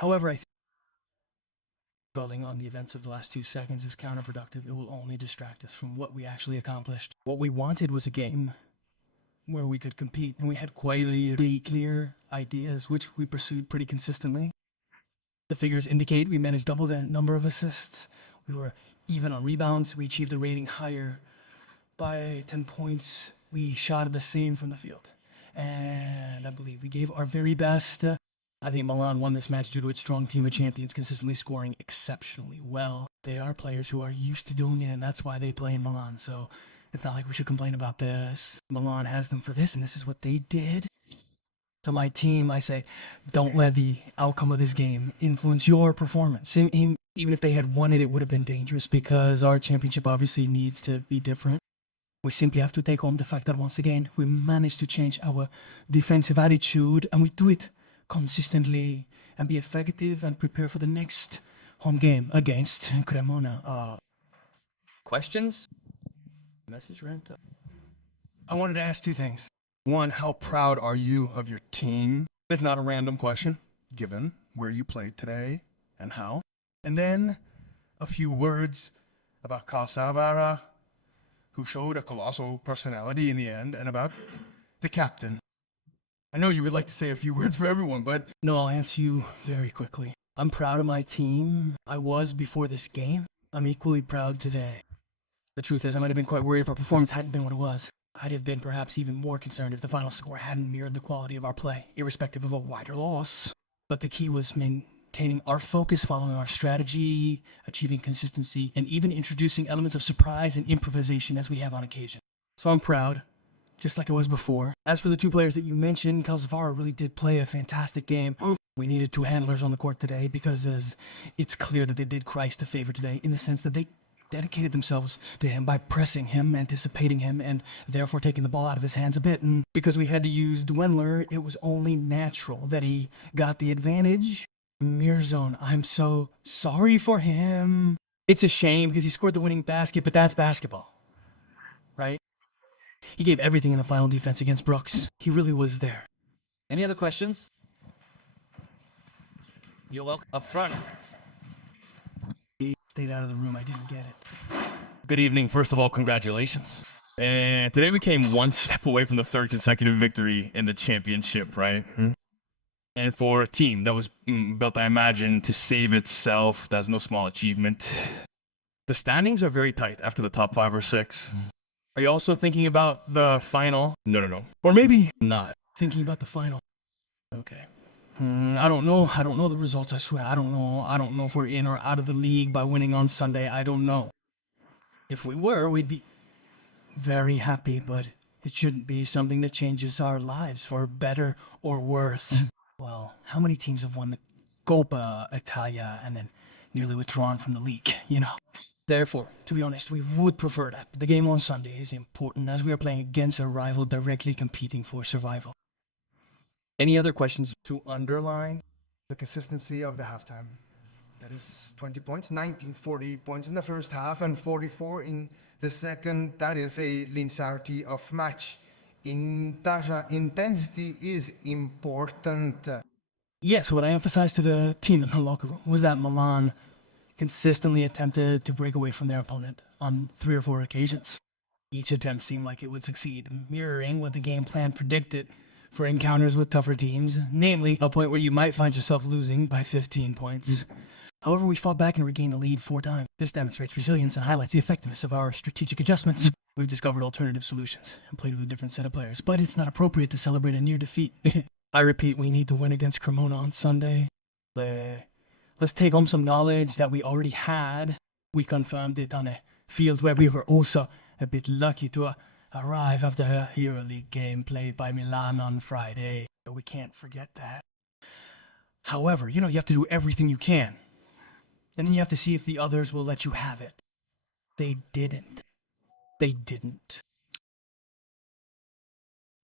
However, I think building on the events of the last 2 seconds is counterproductive. It will only distract us from what we actually accomplished. What we wanted was a game where we could compete, and we had quite really clear ideas, which we pursued pretty consistently. The figures indicate we managed double the number of assists. We were even on rebounds. We achieved a rating higher by 10 points. We shot the same from the field. And I believe we gave our very best. I think Milan won this match due to its strong team of champions consistently scoring exceptionally well. They are players who are used to doing it, and that's why they play in Milan. So it's not like we should complain about this. Milan has them for this, and this is what they did. To my team, I say, don't let the outcome of this game influence your performance. Even if they had won it, it would have been dangerous because our championship obviously needs to be different. We simply have to take home the fact that once again, we managed to change our defensive attitude, and we do it consistently and be effective and prepare for the next home game against Cremona. Questions? Message rent? I wanted to ask two things. One, how proud are you of your team? It's not a random question, given where you played today and how. And then a few words about Calsavara, who showed a colossal personality in the end, and about the captain. I know you would like to say a few words for everyone, but... No, I'll answer you very quickly. I'm proud of my team. I was before this game. I'm equally proud today. The truth is, I might have been quite worried if our performance hadn't been what it was. I'd have been perhaps even more concerned if the final score hadn't mirrored the quality of our play, irrespective of a wider loss. But the key was maintaining our focus, following our strategy, achieving consistency, and even introducing elements of surprise and improvisation as we have on occasion. So I'm proud, just like I was before. As for the two players that you mentioned, Calsavara really did play a fantastic game. We needed two handlers on the court today because it's clear that they did Christ a favor today in the sense that they dedicated themselves to him by pressing him, anticipating him, and therefore taking the ball out of his hands a bit. And because we had to use Dwendler, it was only natural that he got the advantage. Mirzone, I'm so sorry for him. It's a shame because he scored the winning basket, but that's basketball, right? He gave everything in the final defense against Brooks. He really was there. Any other questions? You're welcome. Up front. He stayed out of the room. I didn't get it. Good evening. First of all, congratulations. And today we came one step away from the third consecutive victory in the championship, right? And for a team that was built, I imagine, to save itself, that's no small achievement. The standings are very tight after the top 5 or 6. Are you also thinking about the final? No. Or maybe not. Thinking about the final. Okay. I don't know the results, I swear. I don't know if we're in or out of the league by winning on Sunday. I don't know. If we were, we'd be very happy, but it shouldn't be something that changes our lives for better or worse. Well, how many teams have won the Coppa Italia and then nearly withdrawn from the league, you know? Therefore, to be honest, we would prefer that. The game on Sunday is important as we are playing against a rival directly competing for survival. Any other questions? To underline the consistency of the halftime. That is 20 points, 40 points in the first half and 44 in the second. That is a linearity of match. Intensity is important. Yes, what I emphasized to the team in the locker room was that Milan consistently attempted to break away from their opponent on 3 or 4 occasions. Each attempt seemed like it would succeed, mirroring what the game plan predicted for encounters with tougher teams, namely a point where you might find yourself losing by 15 points. However, we fought back and regained the lead 4 times. This demonstrates resilience and highlights the effectiveness of our strategic adjustments. We've discovered alternative solutions and played with a different set of players, but it's not appropriate to celebrate a near defeat. I repeat, we need to win against Cremona on Sunday. Let's take home some knowledge that we already had. We confirmed it on a field where we were also a bit lucky to arrive after a EuroLeague game played by Milan on Friday. But we can't forget that. However, you have to do everything you can. And then you have to see if the others will let you have it. They didn't.